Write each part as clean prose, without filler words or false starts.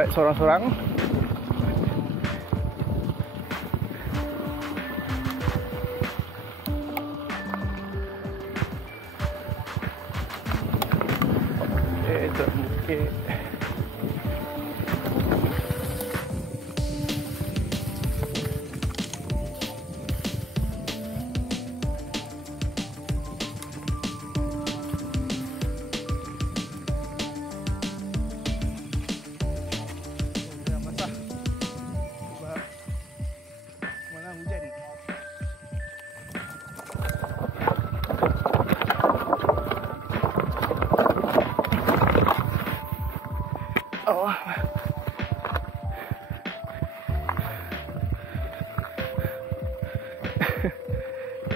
ride sorang-sorang. Itu bukit.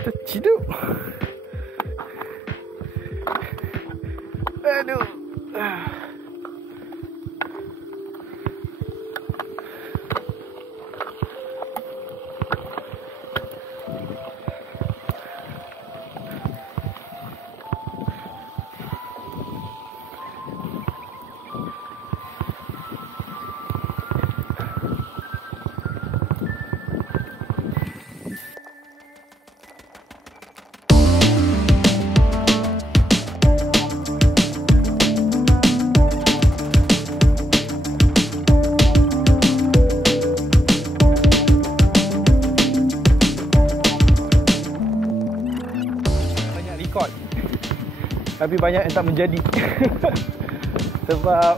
Terciduk. Aduh. Tapi banyak yang tak menjadi. Sebab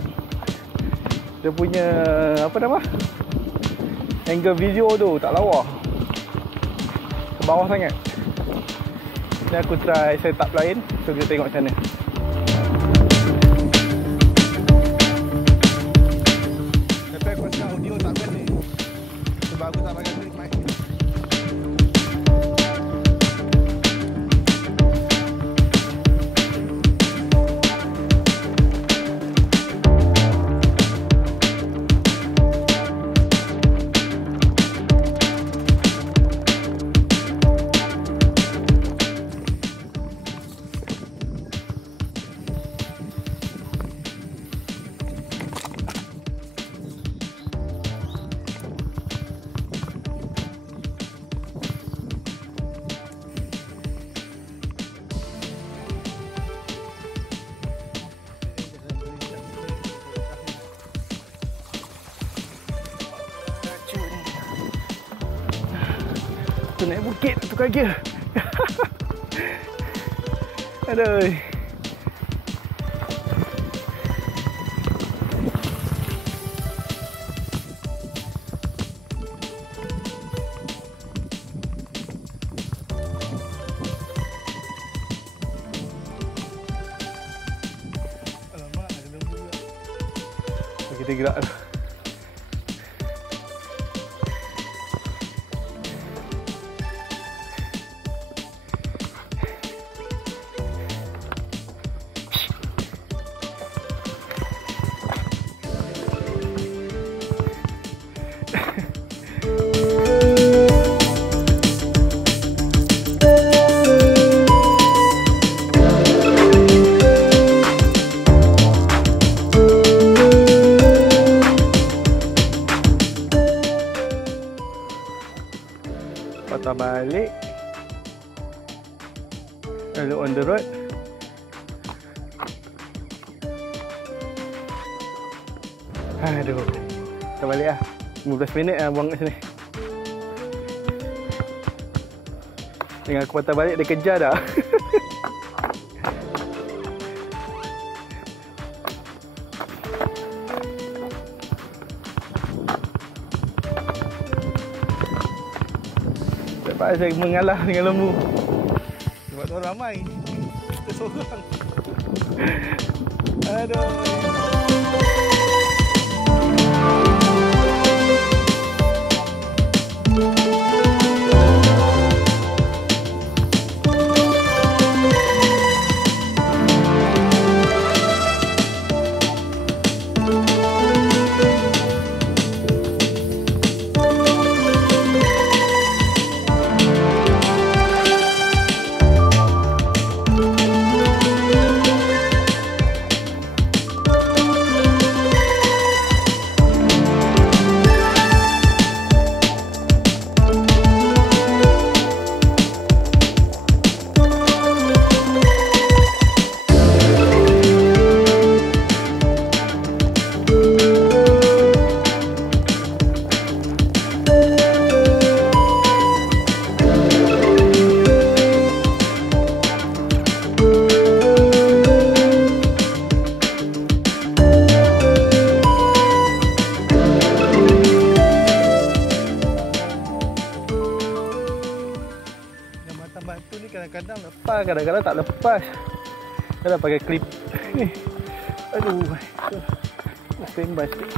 dia punya apa nama, angle video tu tak lawa, ke bawah sangat. Ni aku try setup lain. So kita tengok macam mana. Tapi aku rasa audio tak best ni, sebab aku tak pakai mic. Tu naik bukit tukar gear. Aduh. Alamak, ada lembu juga. Kita gerak tu. Patah balik. Lalu on the road. Aduh. Kita balik lah. 15 minit lah buang kat sini. Dengan aku patah balik, dia kejar dah. Terpaksa saya mengalah dengan lembu. Sebab tu ramai, kita seorang. Aduh. kadang-kadang lepas, kadang-kadang tak lepas. Kadang pakai klip. Aduh. Standby sikit.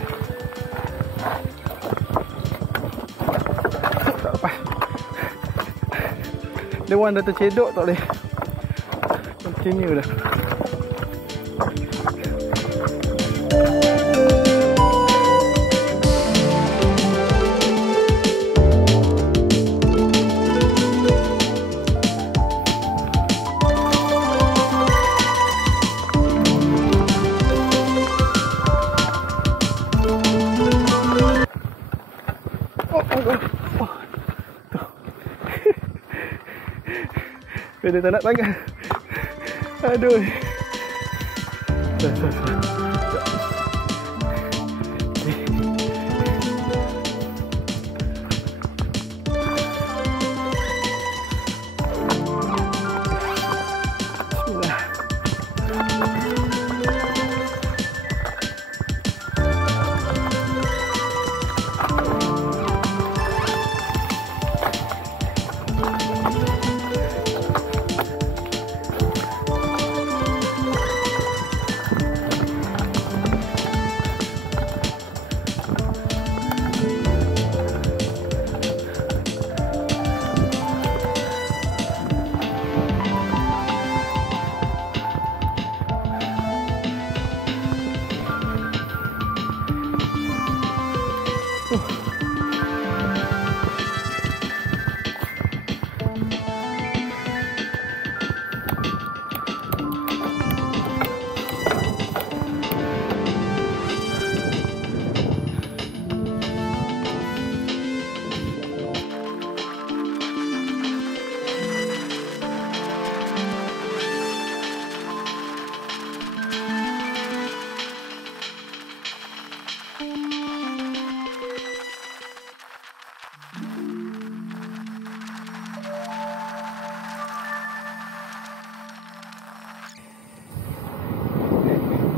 Tak lepas. Dia orang dah tercedok, tak boleh continue dah. Dia tak nak tangan. Aduh.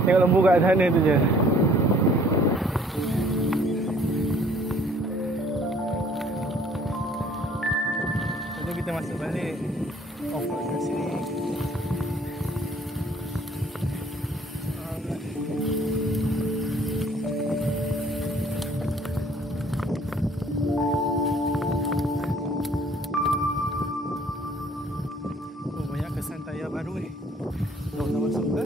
Tengok lembu kat sana tu je. Lepas kita masuk balik off-road kat sini. Oh, banyak kesan tayar baru ni. Dah nak masuk ke?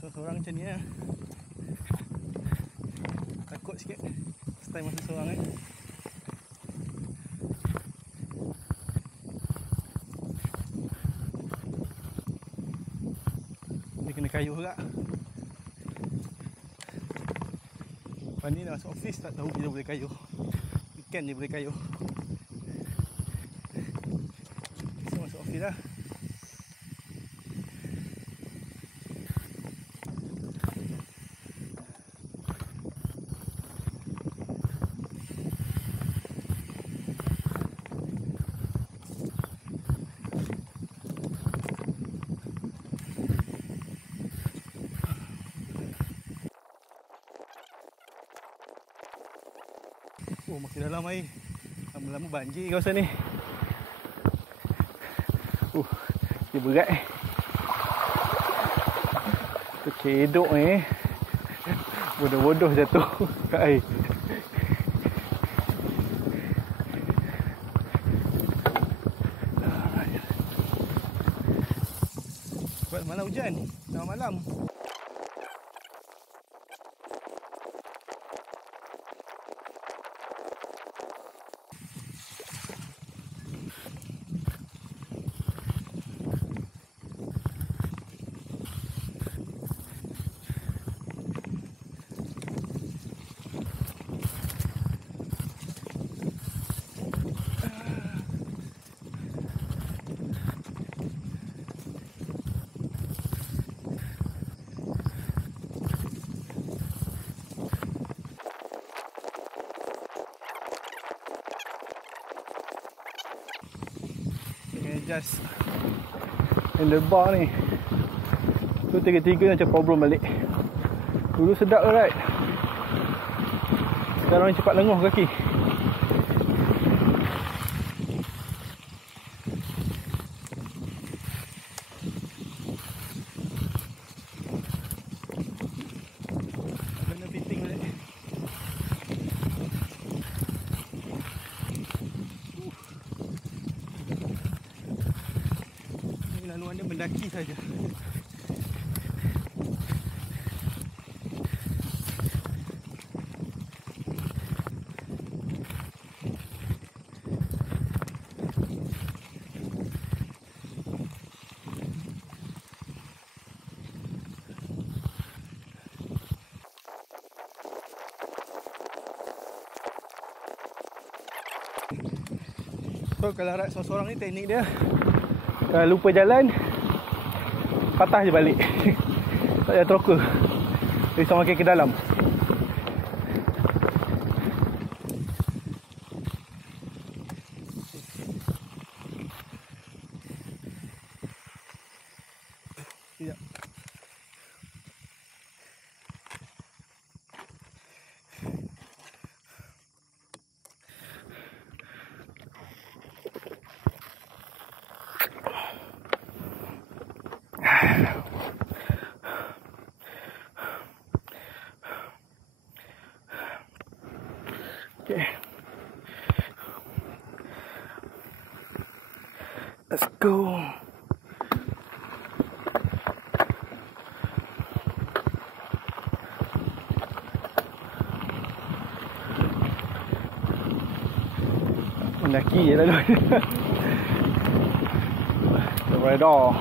Seorang-seorang macam ni lah. Takut sikit style masa seorang kan. Dia kena kayuh juga. Lepas ni dah masuk office, tak tahu bila boleh kayuh. Weekend je boleh kayuh. So masuk office dah. Oh, makin dalam air. Lama-lama banjir kawasan ni. Dia berat tercedok bodoh-bodoh jatuh kat air. Sebab malam hujan, tengah malam. Just handlebar ni tu tiga-tiga macam problem balik. Dulu sedap lah right, sekarang ni cepat lenguh kaki. Kena fitting balik. Laluan dia mendaki saja. So kalau rat seorang-seorang ni teknik dia, kalau lupa jalan, patah je balik. Tak payah teroka. Risau makin ke dalam. Sekejap. Okay. Let's go. Mendaki je lalu. Radar.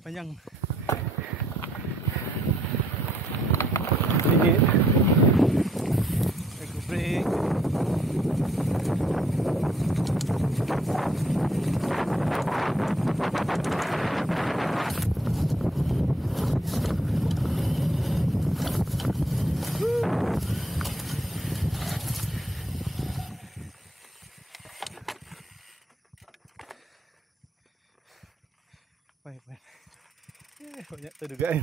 Panjang sedikit. Take a break. Baik. Banyak terdugaan.